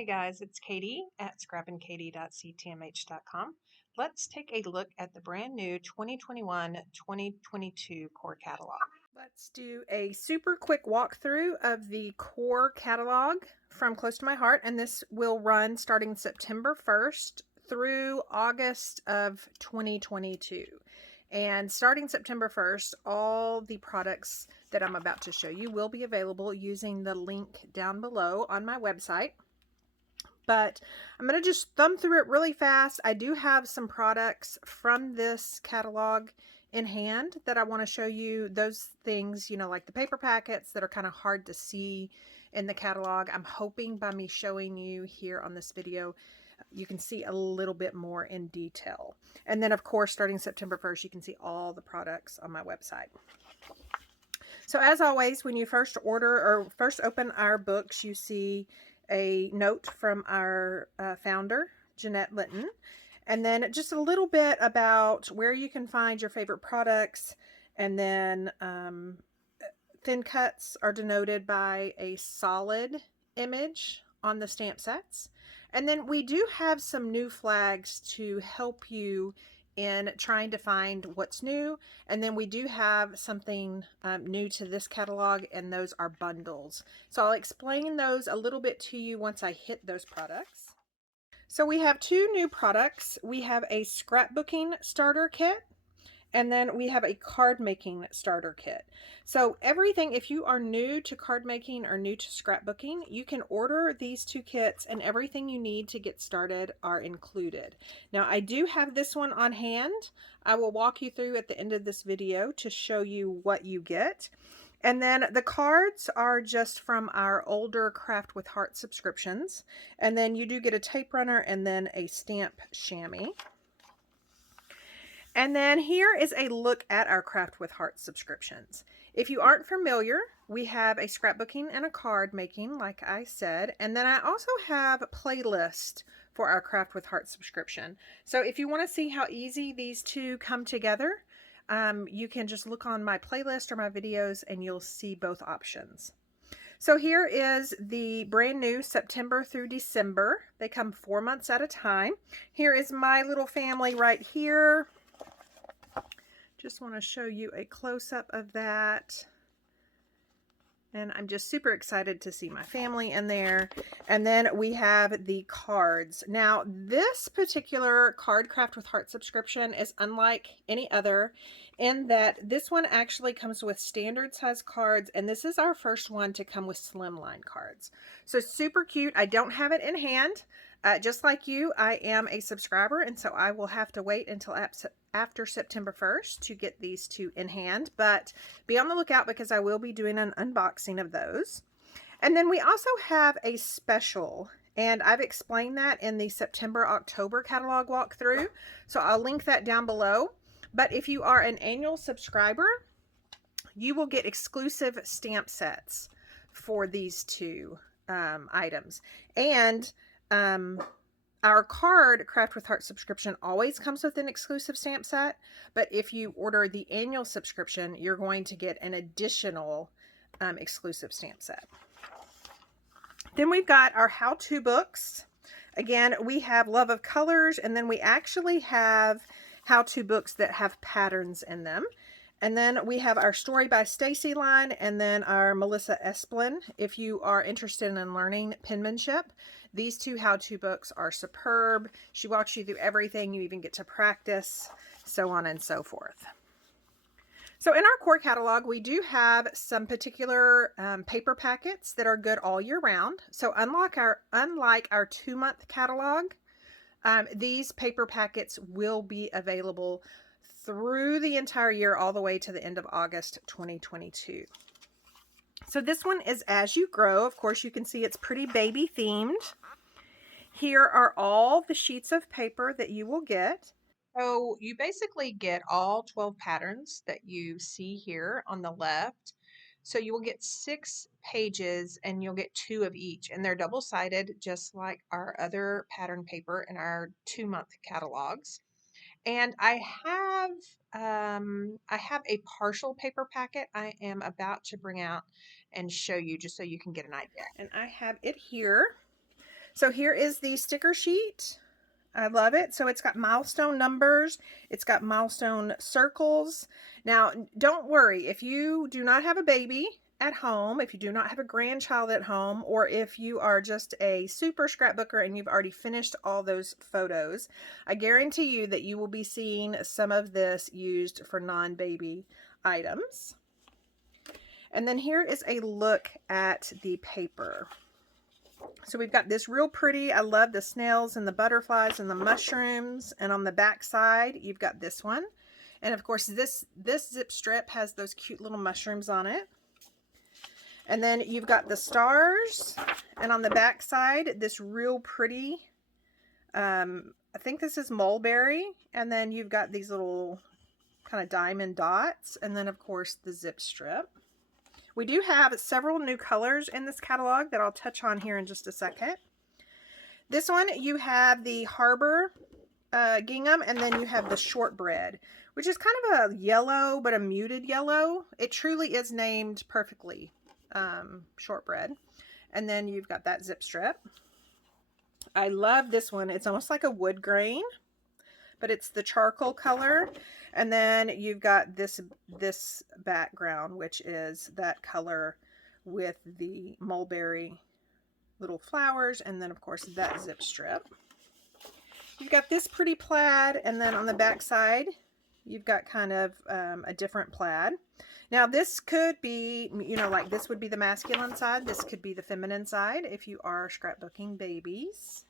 Hey guys, it's Katie at scrappinkaty.ctmh.com. Let's take a look at the brand new 2021-2022 core catalog. Let's do a super quick walkthrough of the core catalog from Close to My Heart, and this will run starting September 1st through August of 2022. And starting September 1st, all the products that I'm about to show you will be available using the link down below on my website. But I'm going to just thumb through it really fast. I do have some products from this catalog in hand that I want to show you. Those things, you know, like the paper packets that are kind of hard to see in the catalog. I'm hoping by me showing you here on this video, you can see a little bit more in detail. And then of course, starting September 1st, you can see all the products on my website. So as always, when you first order or first open our books, you see a note from our founder, Jeanette Linton, and then just a little bit about where you can find your favorite products, and then thin cuts are denoted by a solid image on the stamp sets. And then we do have some new flags to help you in trying to find what's new. And then we do have something new to this catalog, and those are bundles. So I'll explain those a little bit to you once I hit those products. So we have two new products. We have a scrapbooking starter kit, and then we have a card making starter kit. So everything, if you are new to card making or new to scrapbooking, you can order these two kits and everything you need to get started are included. Now I do have this one on hand. I will walk you through at the end of this video to show you what you get. And then the cards are just from our older Craft with Heart subscriptions. And then you do get a tape runner and then a stamp chamois. And then here is a look at our Craft with Heart subscriptions. If you aren't familiar, we have a scrapbooking and a card making, like I said. And then I also have a playlist for our Craft with Heart subscription. So if you want to see how easy these two come together, you can just look on my playlist or my videos and you'll see both options. So here is the brand new September through December. They come 4 months at a time. Here is my little family right here. Just want to show you a close-up of that. And I'm just super excited to see my family in there. And then we have the cards. Now, this particular card Craft with Heart subscription is unlike any other in that this one actually comes with standard size cards, and this is our first one to come with slimline cards. So super cute. I don't have it in hand. Just like you, I am a subscriber, and so I will have to wait until after September 1st to get these two in hand, but be on the lookout because I will be doing an unboxing of those. And then we also have a special, and I've explained that in the September-October catalog walkthrough, so I'll link that down below. But if you are an annual subscriber, you will get exclusive stamp sets for these two items. And our card Craft with Heart subscription always comes with an exclusive stamp set, but if you order the annual subscription, you're going to get an additional exclusive stamp set. Then we've got our how-to books. Again, we have Love of Colors, and then we actually have how-to books that have patterns in them. And then we have our Story by Stacy line, and then our Melissa Esplin. If you are interested in learning penmanship, these two how-to books are superb. She walks you through everything. You even get to practice, so on and so forth. So in our core catalog, we do have some particular paper packets that are good all year round. So unlike our 2-month catalog, these paper packets will be available through the entire year, all the way to the end of August 2022. So this one is As You Grow. Of course, you can see it's pretty baby themed. Here are all the sheets of paper that you will get. So you basically get all 12 patterns that you see here on the left. So you will get 6 pages and you'll get 2 of each, and they're double-sided just like our other pattern paper in our 2-month catalogs. And I have a partial paper packet I am about to bring out and show you just so you can get an idea. And I have it here. So here is the sticker sheet. I love it. So it's got milestone numbers. It's got milestone circles. Now, don't worry if you do not have a baby at home, if you do not have a grandchild at home, or if you are just a super scrapbooker and you've already finished all those photos, I guarantee you that you will be seeing some of this used for non-baby items. And then here is a look at the paper. So we've got this real pretty, I love the snails and the butterflies and the mushrooms. And on the back side, you've got this one. And of course, this zip strip has those cute little mushrooms on it. And then you've got the stars. And on the back side, this real pretty, I think this is mulberry. And then you've got these little kind of diamond dots. And then of course, the zip strip. We do have several new colors in this catalog that I'll touch on here in just a second. This one, you have the Harbor gingham, and then you have the shortbread, which is kind of a yellow, but a muted yellow. It truly is named perfectly shortbread. And then you've got that zip strip. I love this one. It's almost like a wood grain, but it's the charcoal color. And then you've got this background, which is that color with the mulberry little flowers. And then of course that zip strip. You've got this pretty plaid. And then on the back side, you've got kind of a different plaid. Now this could be, you know, like this would be the masculine side. This could be the feminine side if you are scrapbooking babies.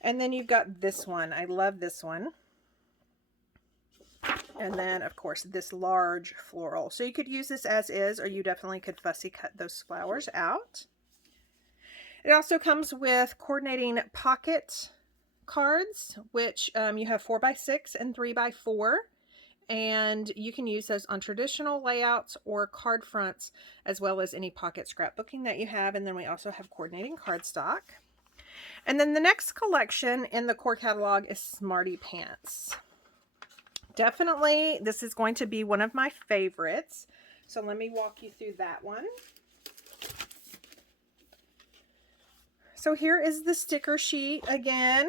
And then you've got this one. I love this one. And then, of course, this large floral. So you could use this as is, or you definitely could fussy cut those flowers out. It also comes with coordinating pocket cards, which you have 4x6 and 3x4. And you can use those on traditional layouts or card fronts, as well as any pocket scrapbooking that you have. And then we also have coordinating cardstock. And then the next collection in the core catalog is Smarty Pants. Definitely, this is going to be one of my favorites. So let me walk you through that one. So here is the sticker sheet again.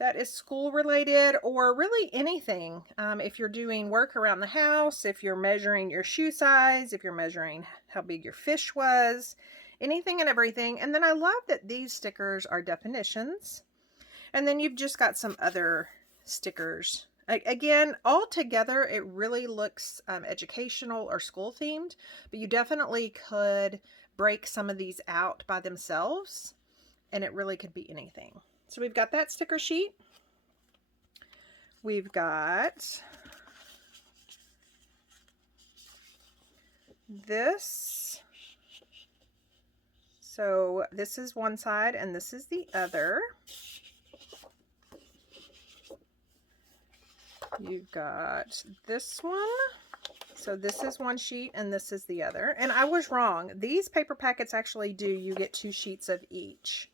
That is school related or really anything. If you're doing work around the house, if you're measuring your shoe size, if you're measuring how big your fish was, anything and everything. And then I love that these stickers are definitions. And then you've just got some other stickers. Again, all together, it really looks educational or school themed, but you definitely could break some of these out by themselves, and it really could be anything. So we've got that sticker sheet. We've got this. So this is one side and this is the other. You've got this one. So this is one sheet and this is the other. And I was wrong. These paper packets actually do, you get 2 sheets of each.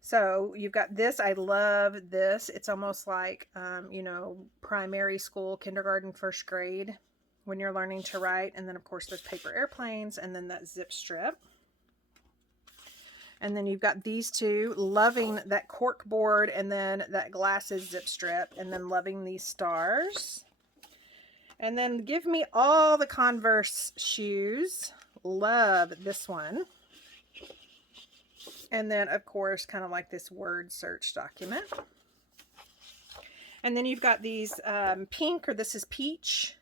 So you've got this. I love this. It's almost like, you know, primary school, kindergarten, first grade when you're learning to write. And then of course there's paper airplanes and then that zip strip. And then you've got these two, loving that cork board and then that glasses zip strip, and then loving these stars. And then give me all the Converse shoes. Love this one. And then of course, kind of like this word search document. And then you've got these pink, or this is peach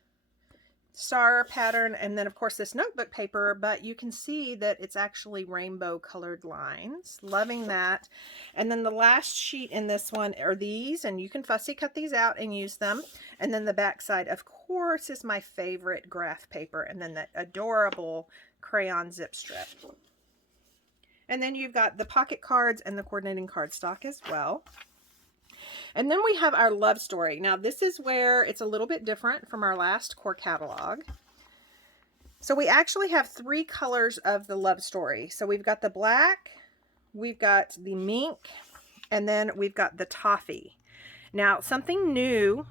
star pattern, and then of course this notebook paper, but you can see that it's actually rainbow colored lines. Loving that. And then the last sheet in this one are these, and you can fussy cut these out and use them. And then the back side, of course, is my favorite graph paper, and then that adorable crayon zip strip. And then you've got the pocket cards and the coordinating cardstock as well. And then we have our love story. Now this is where it's a little bit different from our last core catalog. So we actually have 3 colors of the love story. So we've got the black, we've got the mink, and then we've got the toffee. Now something new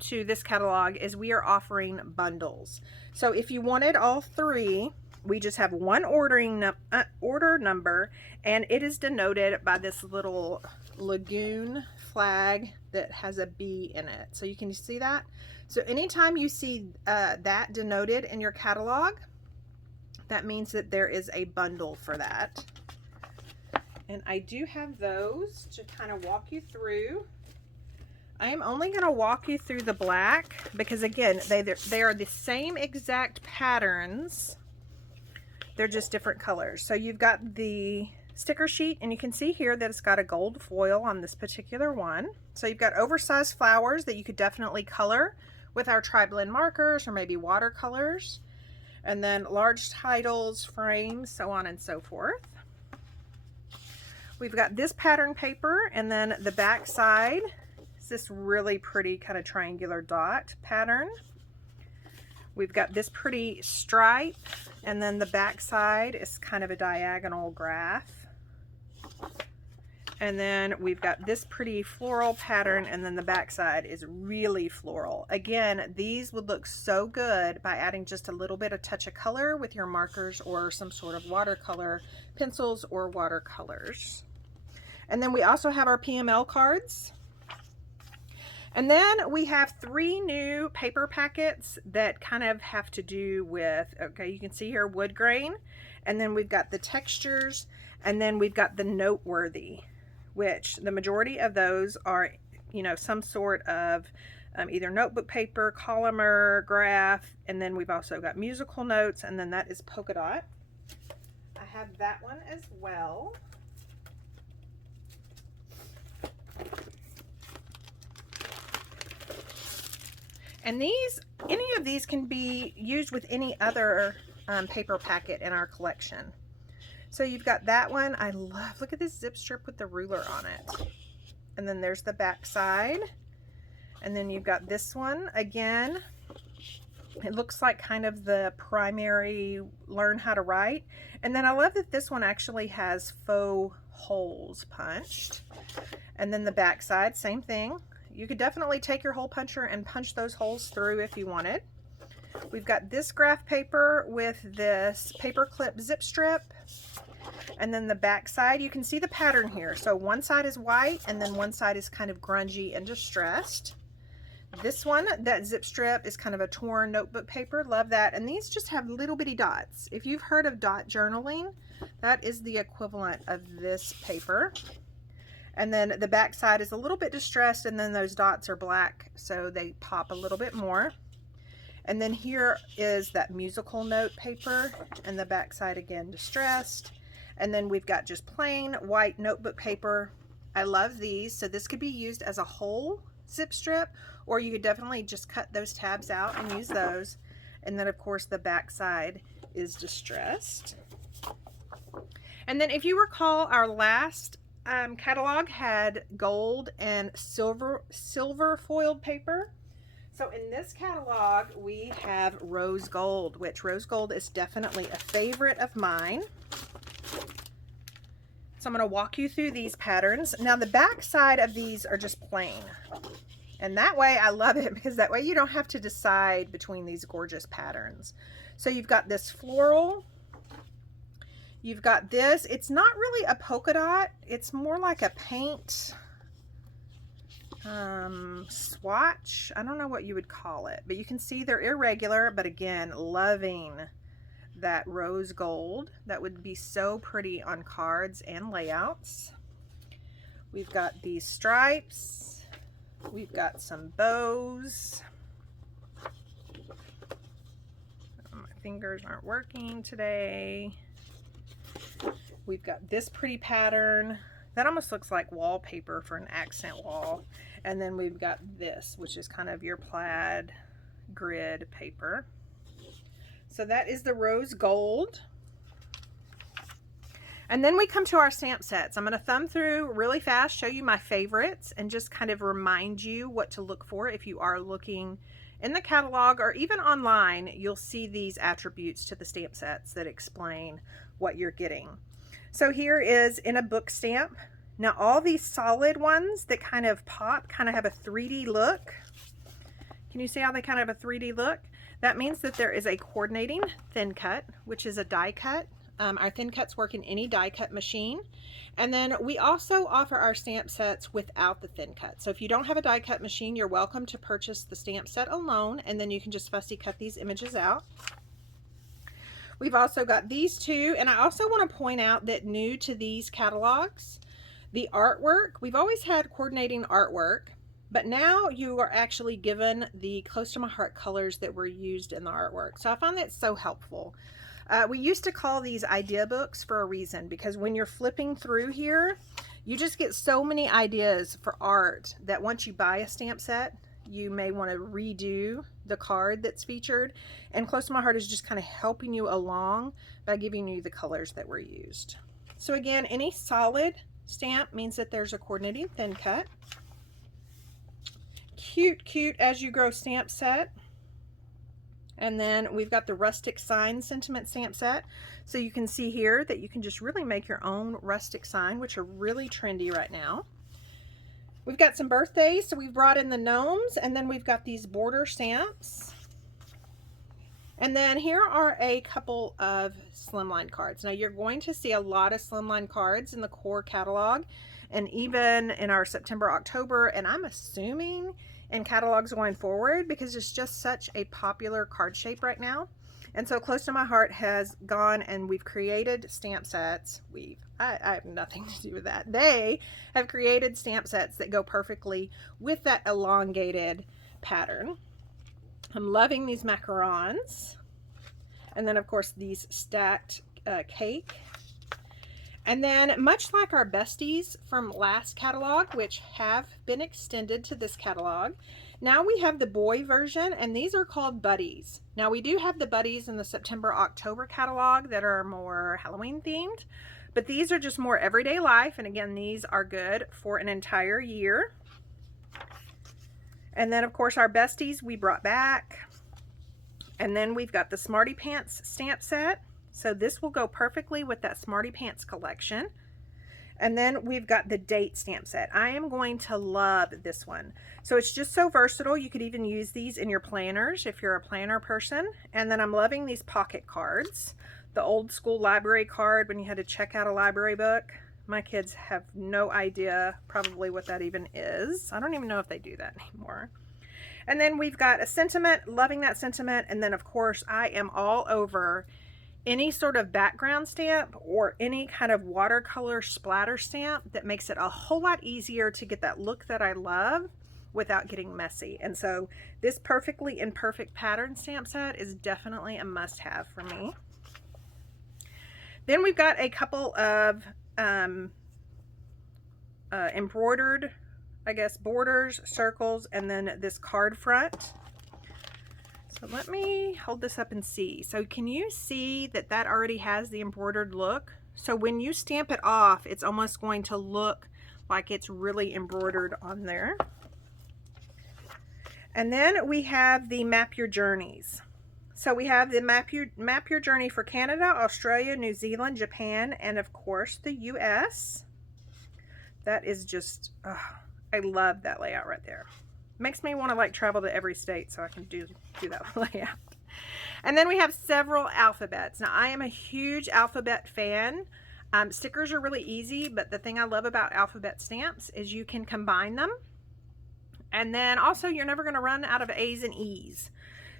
to this catalog is we are offering bundles. So if you wanted all 3, We just have one order number, and it is denoted by this little lagoon flag that has a bee in it. So you can see that. So anytime you see that denoted in your catalog, that means that there is a bundle for that. And I do have those to kind of walk you through. I am only going to walk you through the black because, again, they are the same exact patterns. They're just different colors. So you've got the sticker sheet, and you can see here that it's got a gold foil on this particular one. So you've got oversized flowers that you could definitely color with our tri-blend markers or maybe watercolors. And then large titles, frames, so on and so forth. We've got this pattern paper, and then the back side is this really pretty kind of triangular dot pattern. We've got this pretty stripe, and then the back side is kind of a diagonal graph. And then we've got this pretty floral pattern, and then the back side is really floral. Again, these would look so good by adding just a little bit of touch of color with your markers or some sort of watercolor pencils or watercolors. And then we also have our PML cards. And then we have 3 new paper packets that kind of have to do with, okay, you can see here wood grain, and then we've got the textures, and then we've got the Noteworthy, which the majority of those are, you know, some sort of either notebook paper, columnar, graph, and then we've also got musical notes, and then that is polka dot. I have that one as well. And these, any of these can be used with any other paper packet in our collection. So you've got that one. I love, look at this zip strip with the ruler on it. And then there's the back side. And then you've got this one again. It looks like kind of the primary learn how to write. And then I love that this one actually has faux holes punched. And then the back side, same thing. You could definitely take your hole puncher and punch those holes through if you wanted. We've got this graph paper with this paper clip zip strip. And then the back side, you can see the pattern here. So one side is white, and then one side is kind of grungy and distressed. This one, that zip strip, is kind of a torn notebook paper. Love that. And these just have little bitty dots. If you've heard of dot journaling, that is the equivalent of this paper. And then the back side is a little bit distressed, and then those dots are black, so they pop a little bit more. And then here is that musical note paper, and the back side again distressed. And then we've got just plain white notebook paper. I love these. So this could be used as a whole zip strip, or you could definitely just cut those tabs out and use those. And then of course the back side is distressed. And then if you recall, our last catalog had gold and silver foiled paper. So in this catalog we have rose gold, which rose gold is definitely a favorite of mine. So I'm going to walk you through these patterns. Now the back side of these are just plain, and that way I love it, because that way you don't have to decide between these gorgeous patterns. So you've got this floral. You've got this, it's not really a polka dot, it's more like a paint swatch. I don't know what you would call it, but you can see they're irregular, but again, loving that rose gold. That would be so pretty on cards and layouts. We've got these stripes. We've got some bows. My fingers aren't working today. We've got this pretty pattern that almost looks like wallpaper for an accent wall. And then we've got this, which is kind of your plaid grid paper. So that is the rose gold. And then we come to our stamp sets. I'm going to thumb through really fast, show you my favorites, and just kind of remind you what to look for if you are looking in the catalog or even online. You'll see these attributes to the stamp sets that explain what you're getting. So here is in a book stamp. Now all these solid ones that kind of pop kind of have a 3D look. Can you see how they kind of have a 3D look? That means that there is a coordinating thin cut, which is a die cut. Our thin cuts work in any die cut machine. And then we also offer our stamp sets without the thin cut. So if you don't have a die cut machine, you're welcome to purchase the stamp set alone, and then you can just fussy cut these images out. We've also got these two, and I also want to point out that new to these catalogs, the artwork, we've always had coordinating artwork, but now you are actually given the close to my heart colors that were used in the artwork. So I find that so helpful. We used to call these idea books for a reason, because when you're flipping through here, you just get so many ideas for art that once you buy a stamp set, you may want to redo the card that's featured. And Close to My Heart is just kind of helping you along by giving you the colors that were used. So again, any solid stamp means that there's a coordinating thin cut. Cute, cute As You Grow stamp set. And then we've got the rustic sign sentiment stamp set. So you can see here that you can just really make your own rustic sign, which are really trendy right now. We've got some birthdays, so we've brought in the gnomes, and then we've got these border stamps. And then here are a couple of slimline cards. Now you're going to see a lot of slimline cards in the core catalog, and even in our September, October, and I'm assuming in catalogs going forward, because it's just such a popular card shape right now. And so Close to My Heart has gone and we've created stamp sets. I have nothing to do with that. They have created stamp sets that go perfectly with that elongated pattern. I'm loving these macarons. And then of course these stacked cake. And then much like our besties from last catalog, which have been extended to this catalog, now we have the boy version, and these are called buddies. Now we do have the buddies in the September, October catalog that are more Halloween themed, but these are just more everyday life. And again, these are good for an entire year. And then of course our besties we brought back. And then we've got the Smarty Pants stamp set. So this will go perfectly with that Smarty Pants collection. And then we've got the date stamp set. I am going to love this one. So it's just so versatile. You could even use these in your planners if you're a planner person. And then I'm loving these pocket cards. The old school library card when you had to check out a library book. My kids have no idea probably what that even is. I don't even know if they do that anymore. And then we've got a sentiment, loving that sentiment. And then of course I am all over any sort of background stamp or any kind of watercolor splatter stamp that makes it a whole lot easier to get that look that I love without getting messy. And so this Perfectly Imperfect pattern stamp set is definitely a must-have for me. Then we've got a couple of embroidered, I guess, borders, circles, and then this card front. So let me hold this up and see. So can you see that that already has the embroidered look? So when you stamp it off, it's almost going to look like it's really embroidered on there. And then we have the Map Your Journeys. So we have the Map Your Journey for Canada, Australia, New Zealand, Japan, and of course the US. That is just, I love that layout right there. Makes me want to like travel to every state so I can do that layout. And then we have several alphabets. Now I am a huge alphabet fan. Stickers are really easy, but the thing I love about alphabet stamps is you can combine them. And then also you're never going to run out of A's and E's.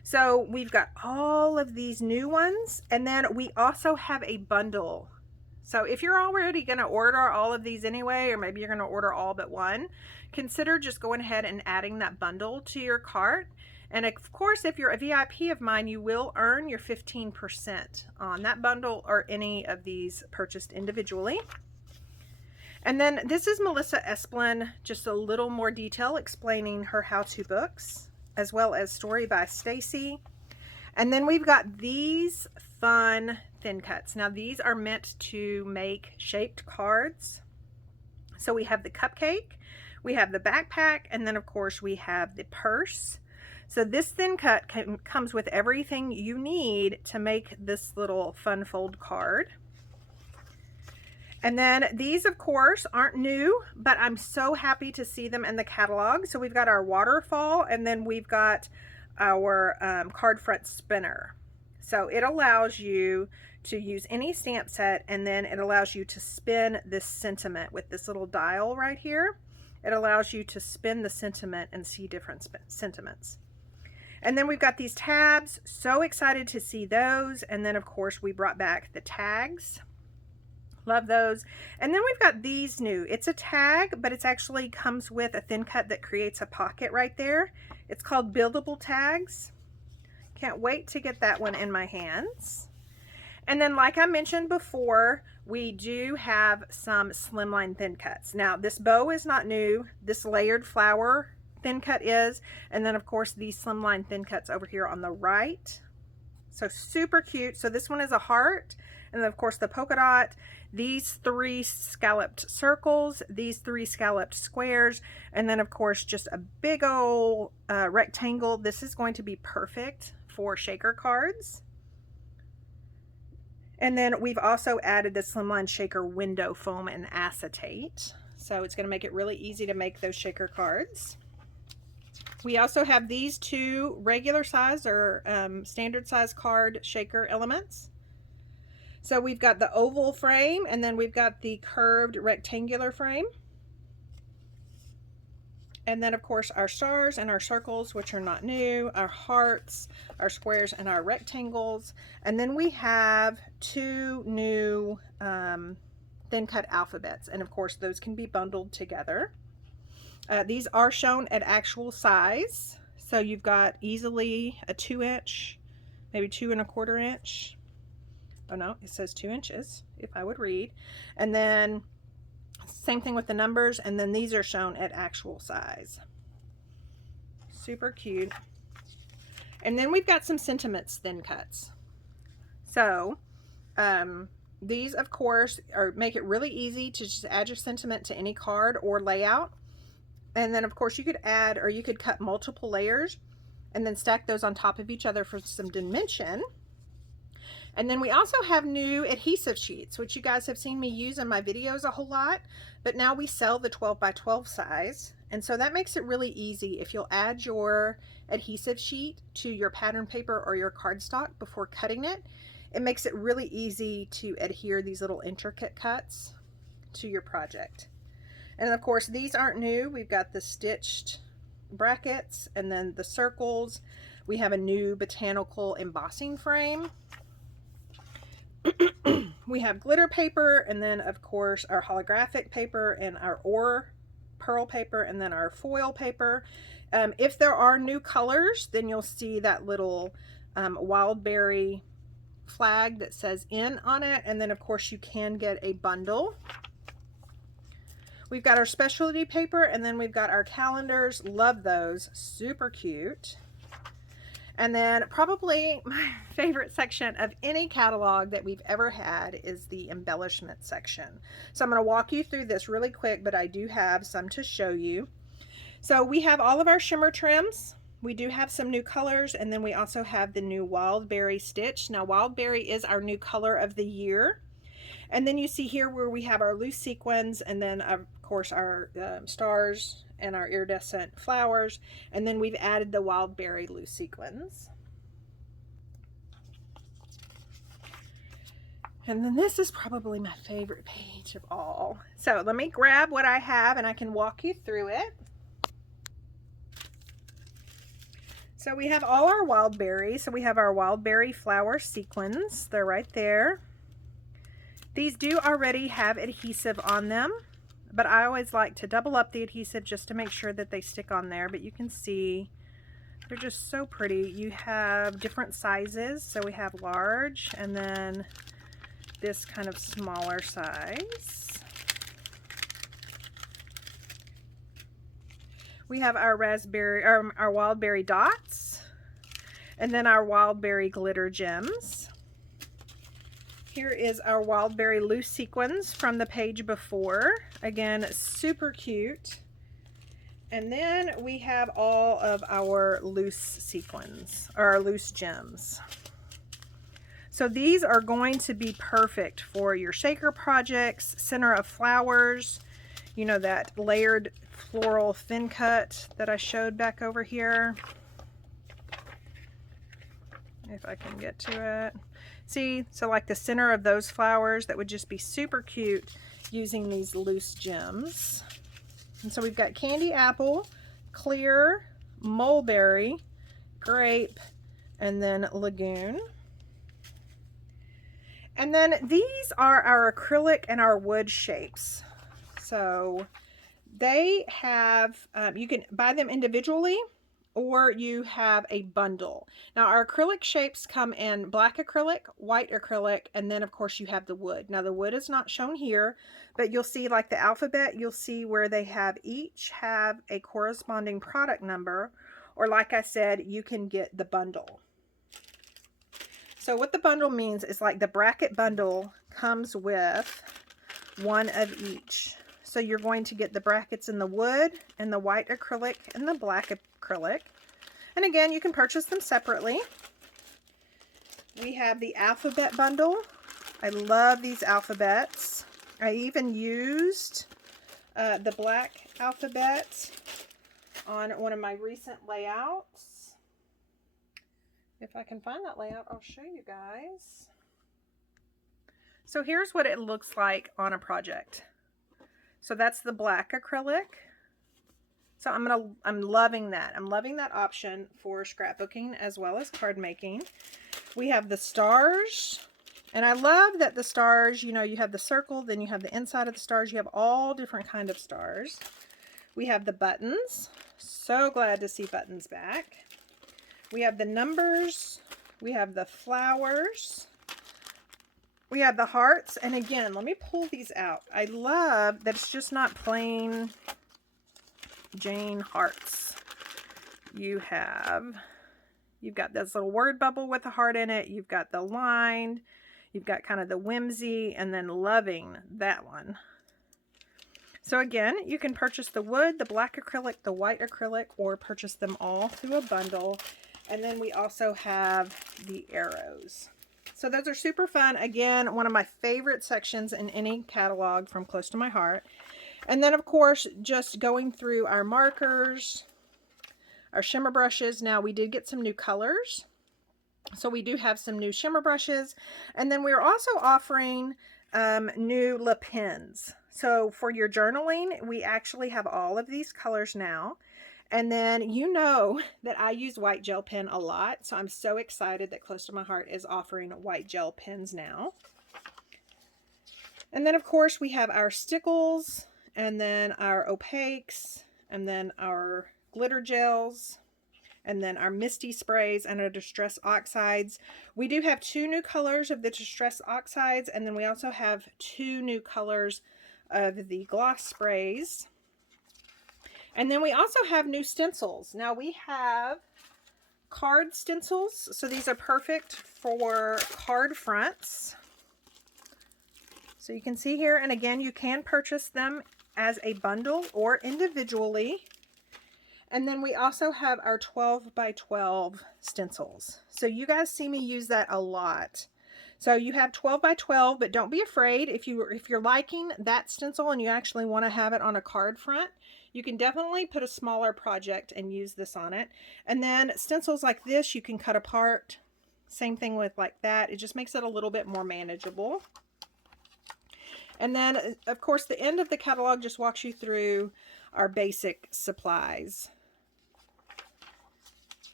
So we've got all of these new ones, and then we also have a bundle. So if you're already going to order all of these anyway, or maybe you're going to order all but one, consider just going ahead and adding that bundle to your cart. And of course, if you're a VIP of mine, you will earn your 15% on that bundle or any of these purchased individually. And then this is Melissa Esplin, just a little more detail explaining her how-to books, as well as Story by Stacy. And then we've got these fun thin cuts. Now these are meant to make shaped cards. So we have the cupcake, we have the backpack, and then of course we have the purse. So this thin cut comes with everything you need to make this little fun fold card. And then these of course aren't new, but I'm so happy to see them in the catalog. So we've got our waterfall, and then we've got our card front spinner. So it allows you to use any stamp set, and then it allows you to spin this sentiment with this little dial right here. It allows you to spin the sentiment and see different sentiments. And then we've got these tabs. So excited to see those. And then of course we brought back the tags. Love those. And then we've got these new. It's a tag, but it's actually comes with a thin cut that creates a pocket right there. It's called buildable tags. Can't wait to get that one in my hands. And then like I mentioned before, we do have some slimline thin cuts. Now this bow is not new. This layered flower thin cut is, and then of course these slimline thin cuts over here on the right. So super cute. So this one is a heart, and then of course the polka dot, these 3 scalloped circles, these 3 scalloped squares, and then of course just a big old rectangle. This is going to be perfect for shaker cards. And then we've also added the slimline shaker window foam and acetate. So it's going to make it really easy to make those shaker cards. We also have these 2 regular size or standard size card shaker elements. So we've got the oval frame, and then we've got the curved rectangular frame. And then of course our stars and our circles, which are not new, our hearts, our squares, and our rectangles. And then we have 2 new thin cut alphabets, and of course those can be bundled together. These are shown at actual size, so you've got easily a 2-inch, maybe 2 1/4 inch. Oh no, it says 2 inches if I would read. And then same thing with the numbers, and then these are shown at actual size. Super cute. And then we've got some sentiments thin cuts. So these of course make it really easy to just add your sentiment to any card or layout. And then of course you could add, or you could cut multiple layers and then stack those on top of each other for some dimension. And then we also have new adhesive sheets, which you guys have seen me use in my videos a whole lot, but now we sell the 12 by 12 size. And so that makes it really easy. If you'll add your adhesive sheet to your pattern paper or your cardstock before cutting it, it makes it really easy to adhere these little intricate cuts to your project. And of course, these aren't new. We've got the stitched brackets and then the circles. We have a new botanical embossing frame. We have glitter paper, and then of course our holographic paper and our ore pearl paper, and then our foil paper. If there are new colors, then you'll see that little wild berry flag that says in on it, and then of course you can get a bundle. We've got our specialty paper, and then we've got our calendars. Love those, super cute. And then probably my favorite section of any catalog that we've ever had is the embellishment section. So I'm going to walk you through this really quick, but I do have some to show you. So we have all of our shimmer trims. We do have some new colors, and then we also have the new wild berry stitch. Now wild berry is our new color of the year. And then you see here where we have our loose sequins, and then of course our stars and our iridescent flowers, and then we've added the wild berry loose sequins. And then this is probably my favorite page of all. So let me grab what I have and I can walk you through it. So we have all our wild berries. So we have our wild berry flower sequins. They're right there. These do already have adhesive on them, but I always like to double up the adhesive just to make sure that they stick on there. But you can see they're just so pretty. You have different sizes. So we have large, and then this kind of smaller size. We have our raspberry, or our wild berry dots, and then our wild berry glitter gems. Here is our wild berry loose sequins from the page before. Again, super cute. And then we have all of our loose sequins, or our loose gems. So these are going to be perfect for your shaker projects, center of flowers, you know, that layered floral thin cut that I showed back over here. if I can get to it. See, so like the center of those flowers, that would just be super cute using these loose gems. And so we've got candy apple, clear, mulberry, grape, and then lagoon. And then these are our acrylic and our wood shapes. So they have, you can buy them individually, or you have a bundle. Now our acrylic shapes come in black acrylic, white acrylic, and then of course you have the wood. Now the wood is not shown here, but you'll see like the alphabet, you'll see where they have each have a corresponding product number, or like I said, you can get the bundle. So what the bundle means is like the bracket bundle comes with one of each. So you're going to get the brackets in the wood and the white acrylic and the black acrylic. And again, you can purchase them separately. We have the alphabet bundle. I love these alphabets. I even used the black alphabet on one of my recent layouts. If I can find that layout, I'll show you guys. So here's what it looks like on a project. So that's the black acrylic. So I'm loving that. I'm loving that option for scrapbooking as well as card making. We have the stars, and I love that the stars, you know, you have the circle, then you have the inside of the stars. You have all different kind of stars. We have the buttons. So glad to see buttons back. We have the numbers. We have the flowers. We have the hearts, and again, let me pull these out. I love that it's just not plain Jane hearts. You've got this little word bubble with a heart in it. You've got the lined. You've got kind of the whimsy, and then loving, that one. So again, you can purchase the wood, the black acrylic, the white acrylic, or purchase them all through a bundle. And then we also have the arrows. So those are super fun. Again, one of my favorite sections in any catalog from close to my heart. And then of course, just going through our markers, our shimmer brushes. Now we did get some new colors. So we do have some new shimmer brushes. And then we're also offering new lip pens. So for your journaling, we actually have all of these colors now. And then you know that I use white gel pen a lot, so I'm so excited that Close to My Heart is offering white gel pens now. And then of course we have our stickles, and then our opaques, and then our glitter gels, and then our misty sprays and our distress oxides. We do have 2 new colors of the distress oxides, and then we also have 2 new colors of the gloss sprays. And then we also have new stencils. Now we have card stencils. So these are perfect for card fronts. So you can see here, and again, you can purchase them as a bundle or individually. And then we also have our 12 by 12 stencils. So you guys see me use that a lot. So you have 12 by 12, but don't be afraid. If you're liking that stencil and you actually want to have it on a card front, you can definitely put a smaller project and use this on it. And then stencils like this, you can cut apart. Same thing with like that. It just makes it a little bit more manageable. And then, of course, the end of the catalog just walks you through our basic supplies.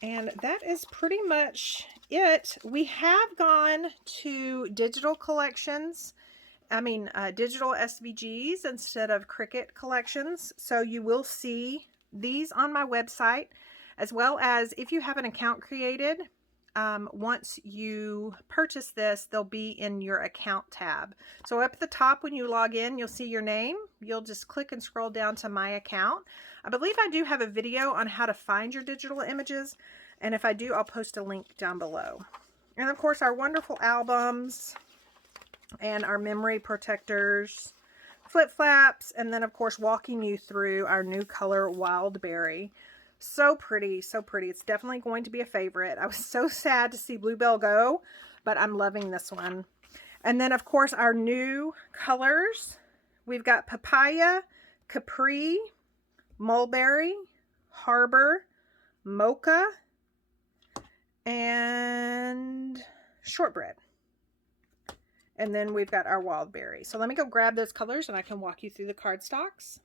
And that is pretty much it. We have gone to digital collections. Digital SVGs instead of Cricut collections. So you will see these on my website, as well as if you have an account created, once you purchase this, they'll be in your account tab. So up at the top when you log in, you'll see your name. You'll just click and scroll down to my account. I believe I do have a video on how to find your digital images, and if I do, I'll post a link down below. And of course, our wonderful albums and our memory protectors, flip flaps, and then of course walking you through our new color Wildberry. So pretty, so pretty. It's definitely going to be a favorite. I was so sad to see Bluebell go, but I'm loving this one. And then of course our new colors. We've got Papaya, Capri, Mulberry, Harbor, Mocha, and shortbread. And then we've got our wild berry. So let me go grab those colors and I can walk you through the cardstocks.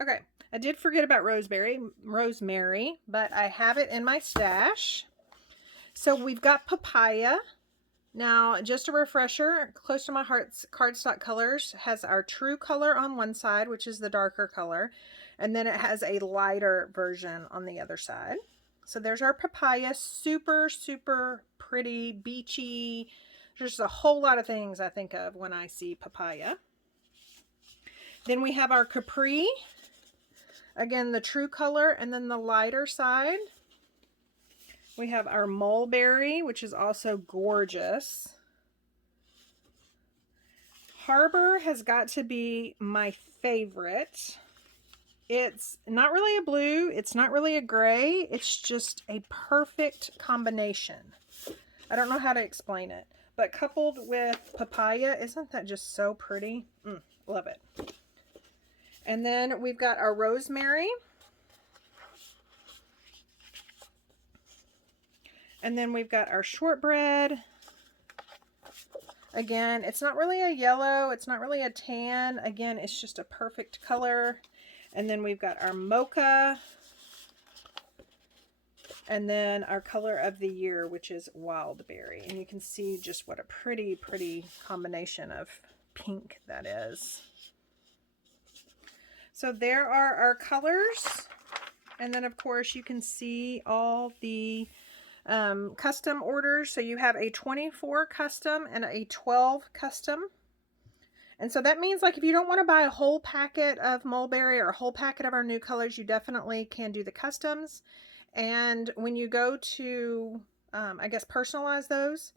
Okay, I did forget about rosemary, but I have it in my stash. So we've got papaya. Now, just a refresher, Close to My Heart's cardstock colors has our true color on one side, which is the darker color, and then it has a lighter version on the other side. So there's our papaya, super, super pretty, beachy. There's a whole lot of things I think of when I see papaya. Then we have our capri. Again, the true color and then the lighter side. We have our mulberry, which is also gorgeous. Harbor has got to be my favorite. It's not really a blue. It's not really a gray. It's just a perfect combination. I don't know how to explain it. But coupled with papaya, isn't that just so pretty? Love it. And then we've got our rosemary. And then we've got our shortbread. Again, it's not really a yellow. It's not really a tan. Again, it's just a perfect color. And then we've got our mocha. And then our color of the year, which is wild berry. And you can see just what a pretty, pretty combination of pink that is. So there are our colors. And then, of course, you can see all the custom orders. So you have a 24 custom and a 12 custom. And so that means, like, if you don't want to buy a whole packet of mulberry or a whole packet of our new colors, you definitely can do the customs. And when you go to, I guess, personalize those,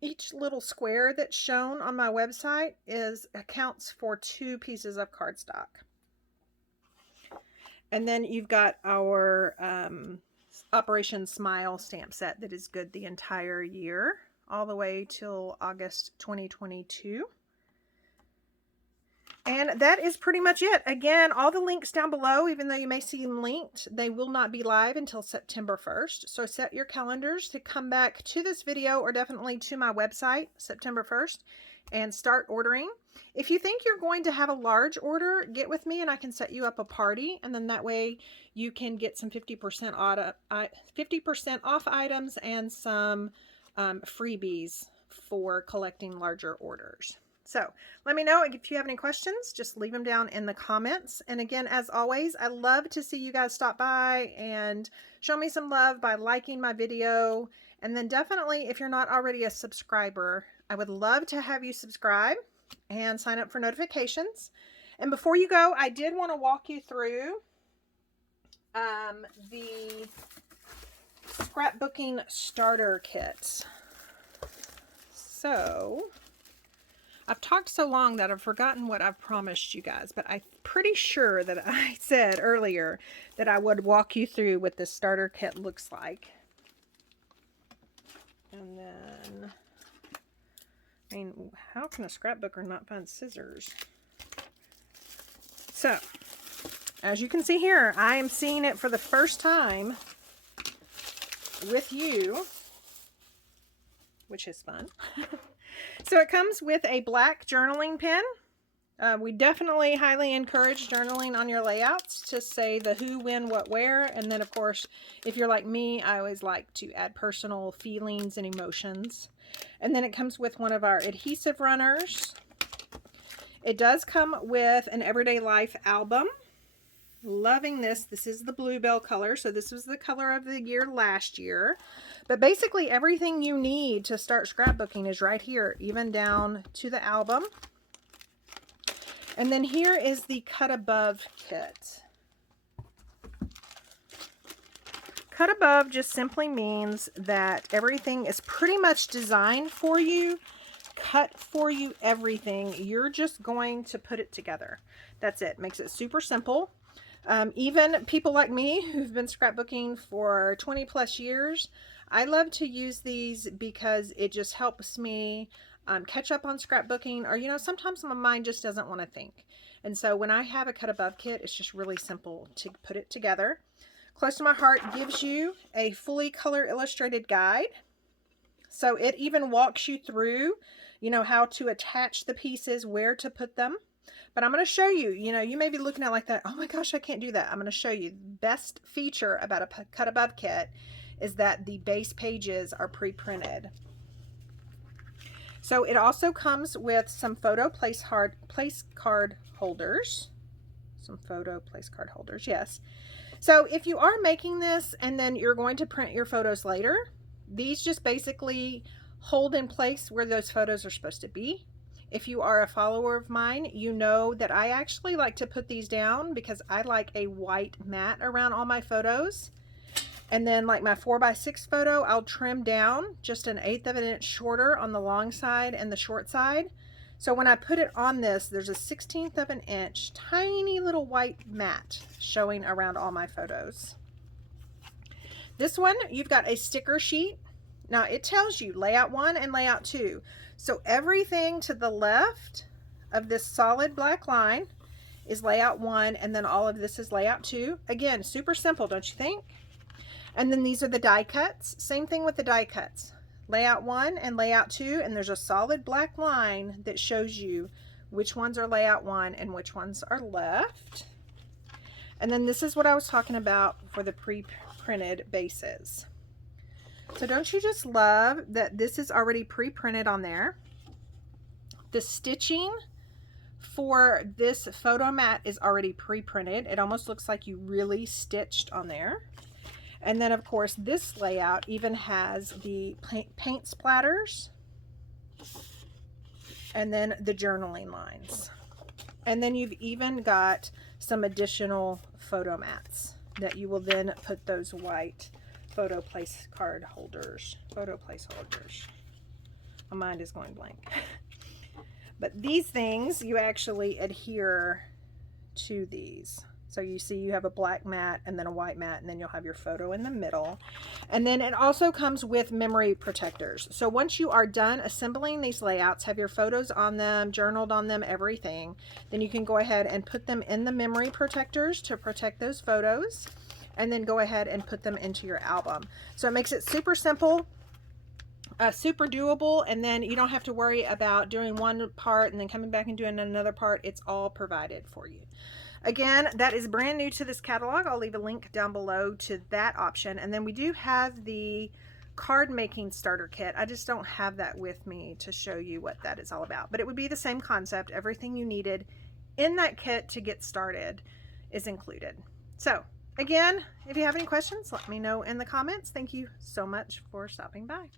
each little square that's shown on my website accounts for 2 pieces of cardstock. And then you've got our Operation Smile stamp set that is good the entire year, all the way till August 2022. And that is pretty much it. Again, all the links down below, even though you may see them linked, they will not be live until September 1st. So set your calendars to come back to this video or definitely to my website September 1st and start ordering. If you think you're going to have a large order, get with me and I can set you up a party. And then that way you can get some 50% off items and some freebies for collecting larger orders. So let me know if you have any questions, just leave them down in the comments. And again, as always, I love to see you guys stop by and show me some love by liking my video. And then definitely, if you're not already a subscriber, I would love to have you subscribe and sign up for notifications. And before you go, I did want to walk you through the Scrapbooking Starter Kit. So I've talked so long that I've forgotten what I've promised you guys, but I'm pretty sure that I said earlier that I would walk you through what this starter kit looks like. And then, I mean, how can a scrapbooker not find scissors? So, as you can see here, I am seeing it for the first time with you, which is fun. So it comes with a black journaling pen. We definitely highly encourage journaling on your layouts to say the who, when, what, where. And then, of course, if you're like me, I always like to add personal feelings and emotions. And then it comes with one of our adhesive runners. It does come with an Everyday Life album. Loving this. This is the bluebell color. So this was the color of the year last year. But basically everything you need to start scrapbooking is right here, even down to the album. And then here is the Cut Above kit. Cut Above just simply means that everything is pretty much designed for you, cut for you, everything. You're just going to put it together. That's it. Makes it super simple. Even people like me who've been scrapbooking for 20 plus years, I love to use these because it just helps me catch up on scrapbooking, or, you know, sometimes my mind just doesn't want to think. And so when I have a Cut Above kit, it's just really simple to put it together. Close to My Heart gives you a fully color illustrated guide. So it even walks you through, you know, how to attach the pieces, where to put them. But I'm going to show you, you know, you may be looking at it like that. Oh my gosh, I can't do that. I'm going to show you. Best feature about a Cut Above kit is that the base pages are pre-printed. So it also comes with some photo place card holders. Some photo place card holders, yes. So if you are making this and then you're going to print your photos later, these just basically hold in place where those photos are supposed to be. If you are a follower of mine, you know that I actually like to put these down because I like a white mat around all my photos. And then like my 4x6 photo, I'll trim down just 1/8 of an inch shorter on the long side and the short side. So when I put it on this, there's a 1/16 of an inch tiny little white mat showing around all my photos. This one, you've got a sticker sheet. Now it tells you layout 1 and layout 2. So everything to the left of this solid black line is layout 1, and then all of this is layout 2. Again, super simple, don't you think? And then these are the die cuts. Same thing with the die cuts. Layout 1 and layout 2, and there's a solid black line that shows you which ones are layout 1 and which ones are left. And then this is what I was talking about for the pre-printed bases. So don't you just love that this is already pre-printed on there? The stitching for this photo mat is already pre-printed. It almost looks like you really stitched on there. And then of course this layout even has the paint splatters and then the journaling lines. And then you've even got some additional photo mats that you will then put those white photo place holders. My mind is going blank. But these things, you actually adhere to these. So you see you have a black mat and then a white mat, and then you'll have your photo in the middle. And then it also comes with memory protectors. So once you are done assembling these layouts, have your photos on them, journaled on them, everything, then you can go ahead and put them in the memory protectors to protect those photos, and then go ahead and put them into your album. So it makes it super simple, super doable, and then you don't have to worry about doing one part and then coming back and doing another part. It's all provided for you. Again, that is brand new to this catalog. I'll leave a link down below to that option. And then we do have the card making starter kit. I just don't have that with me to show you what that is all about, but it would be the same concept. Everything you needed in that kit to get started is included. So again, if you have any questions, let me know in the comments. Thank you so much for stopping by.